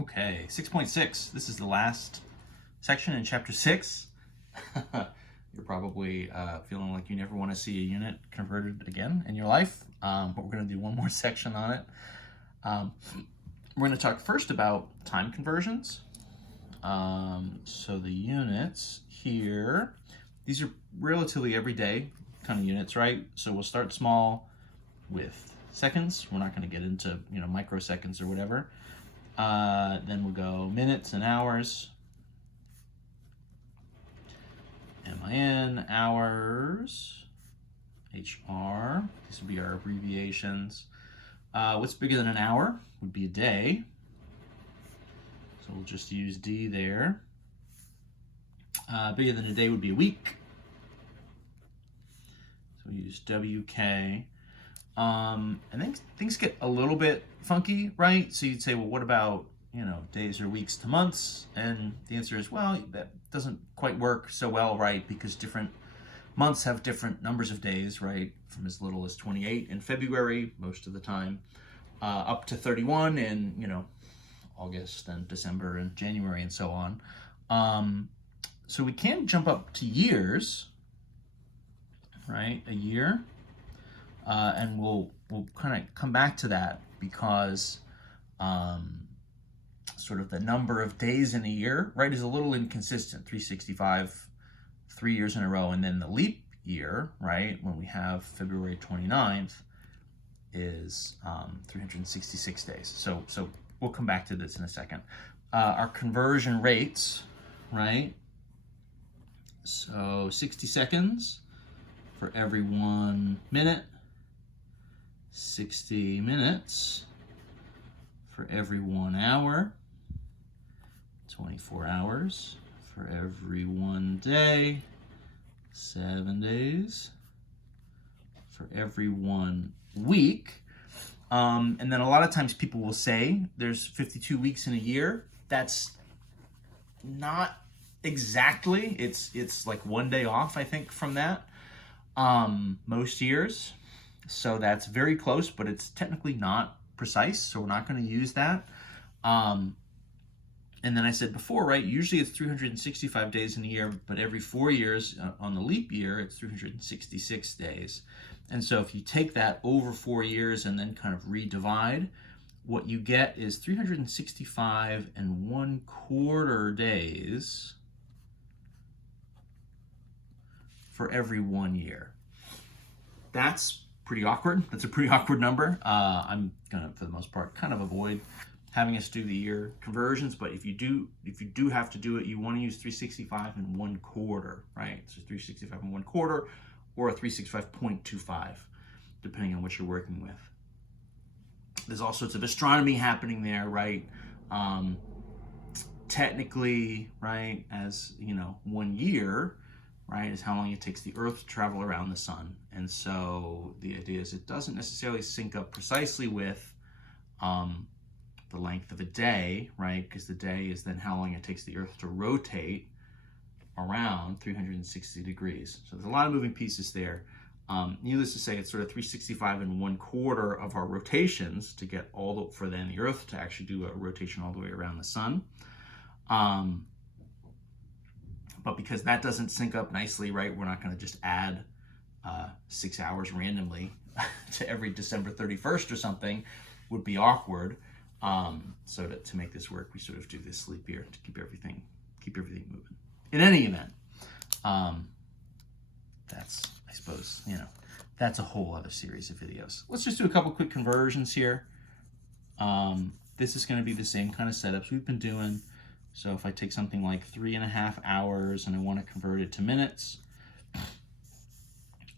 Okay, 6.6. This is the last section in chapter 6. You're probably feeling like you never want to see a unit converted again in your life, but we're going to do one more section on it. We're going to talk first about time conversions. So the units here, these are relatively everyday kind of units, right? So we'll start small with seconds. We're not going to get into microseconds or whatever. Then we'll go minutes and hours. MIN, hours, HR. These would be our abbreviations. What's bigger than an hour would be a day. So we'll just use D there. Bigger than a day would be a week. So we use WK. And then things get a little bit funky, right? So you'd say, well, what about, days or weeks to months? And the answer is, well, that doesn't quite work so well, right? Because different months have different numbers of days, right? From as little as 28 in February, most of the time, up to 31 in, August and December and January and so on. So we can jump up to years, right? A year. And we'll kind of come back to that because sort of the number of days in a year, right, is a little inconsistent. 365, 3 years in a row, and then the leap year, right, when we have February 29th, is 366 days. So we'll come back to this in a second. Our conversion rates, right? So 60 seconds for every 1 minute. 60 minutes for every 1 hour, 24 hours for every 1 day, 7 days for every 1 week. And then a lot of times people will say there's 52 weeks in a year. That's not exactly. It's like 1 day off, I think, from that most years. So that's very close, but it's technically not precise, so we're not going to use that. And then I said before, right, usually it's 365 days in a year, but every 4 years on the leap year, it's 366 days. And so if you take that over 4 years and then kind of redivide, what you get is 365 and 1/4 days for every 1 year. That's pretty awkward. That's a pretty awkward number. I'm gonna, for the most part, kind of avoid having us do the year conversions, but if you do have to do it, you want to use 365 and 1/4, right? So 365 and 1/4 or a 365.25, depending on what you're working with. There's all sorts of astronomy happening there, right? Technically, right, as 1 year, right, is how long it takes the Earth to travel around the sun. And so the idea is it doesn't necessarily sync up precisely with the length of a day, right? Because the day is then how long it takes the Earth to rotate around 360 degrees. So there's a lot of moving pieces there. Needless to say, it's sort of 365 and 1/4 of our rotations to get for then the Earth to actually do a rotation all the way around the sun. But because that doesn't sync up nicely, right, we're not going to just add 6 hours randomly to every December 31st or something. Would be awkward. So to make this work, we sort of do this leap year to keep everything moving. In any event, that's, I suppose, that's a whole other series of videos. Let's just do a couple quick conversions here. This is going to be the same kind of setups we've been doing. So if I take something like 3.5 hours and I want to convert it to minutes,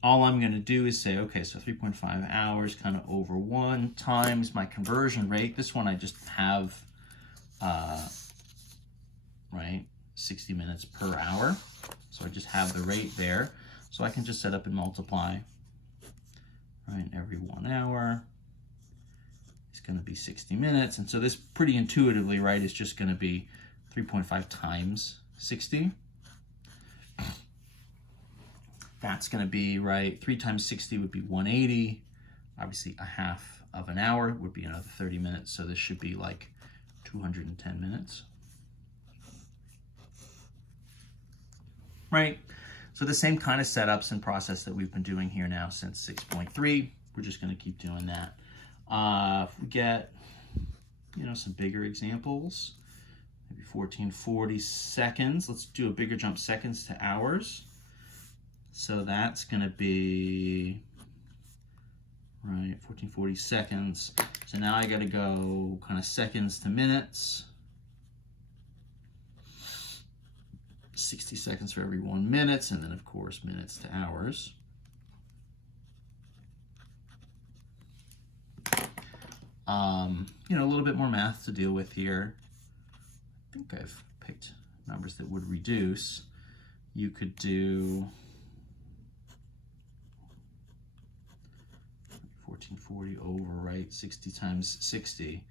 all I'm going to do is say, okay, so 3.5 hours kind of over 1 times my conversion rate. This one I just have, right, 60 minutes per hour. So I just have the rate there. So I can just set up and multiply, right, every 1 hour. It's going to be 60 minutes. And so this pretty intuitively, right, is just going to be 3.5 times 60. That's going to be, right, 3 times 60 would be 180. Obviously, a half of an hour would be another 30 minutes. So this should be like 210 minutes. Right? So the same kind of setups and process that we've been doing here now since 6.3, we're just going to keep doing that. If we get, some bigger examples, maybe 1440 seconds. Let's do a bigger jump, seconds to hours. So that's going to be, right, 1440 seconds. So now I got to go kind of seconds to minutes. 60 seconds for every 1 minute, and then of course minutes to hours. A little bit more math to deal with here. I think I've picked numbers that would reduce. You could do 1440 over, right, 60 times 60.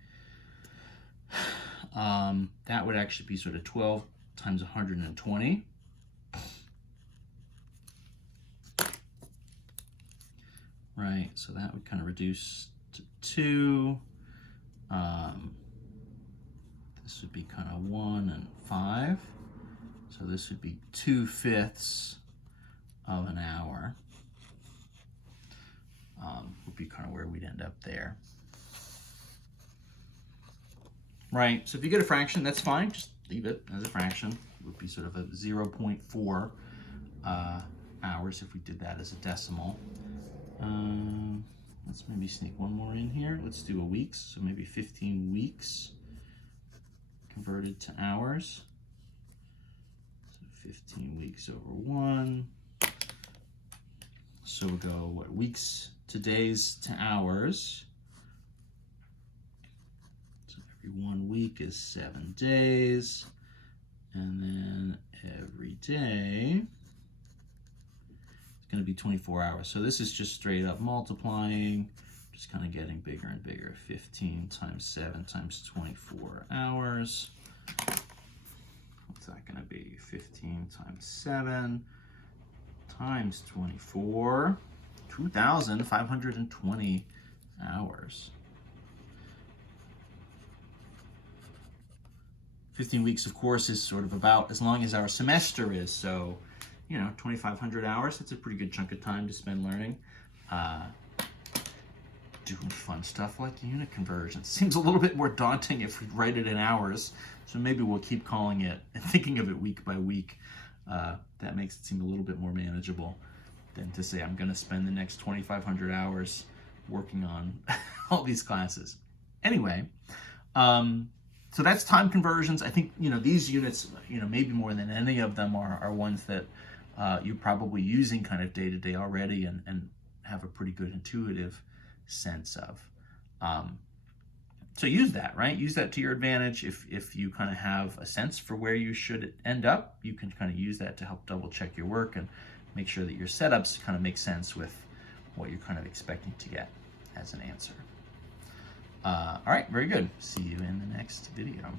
That would actually be sort of 12 times 120. Right, so that would kind of reduce to 2. This would be kind of 1 and 5. So this would be 2/5 of an hour. Would be kind of where we'd end up there. Right, so if you get a fraction, that's fine. Just leave it as a fraction. It would be sort of a 0.4 hours if we did that as a decimal. Let's maybe sneak one more in here. Let's do a weeks, so maybe 15 weeks converted to hours. So 15 weeks over 1. So we'll go, what, weeks to days to hours. So every 1 week is 7 days. And then every day going to be 24 hours. So this is just straight up multiplying, just kind of getting bigger and bigger. 15 times 7 times 24 hours. What's that going to be? 15 times 7 times 24, 2,520 hours. 15 weeks, of course, is sort of about as long as our semester is. So 2,500 hours, that's a pretty good chunk of time to spend learning. Doing fun stuff like unit conversions. Seems a little bit more daunting if we write it in hours, so maybe we'll keep calling it and thinking of it week by week. That makes it seem a little bit more manageable than to say I'm going to spend the next 2,500 hours working on all these classes. Anyway, so that's time conversions. I think, these units, maybe more than any of them are ones that you're probably using kind of day to day already and have a pretty good intuitive sense of. So use that, right? Use that to your advantage. If you kind of have a sense for where you should end up, you can kind of use that to help double check your work and make sure that your setups kind of make sense with what you're kind of expecting to get as an answer. All right, very good. See you in the next video.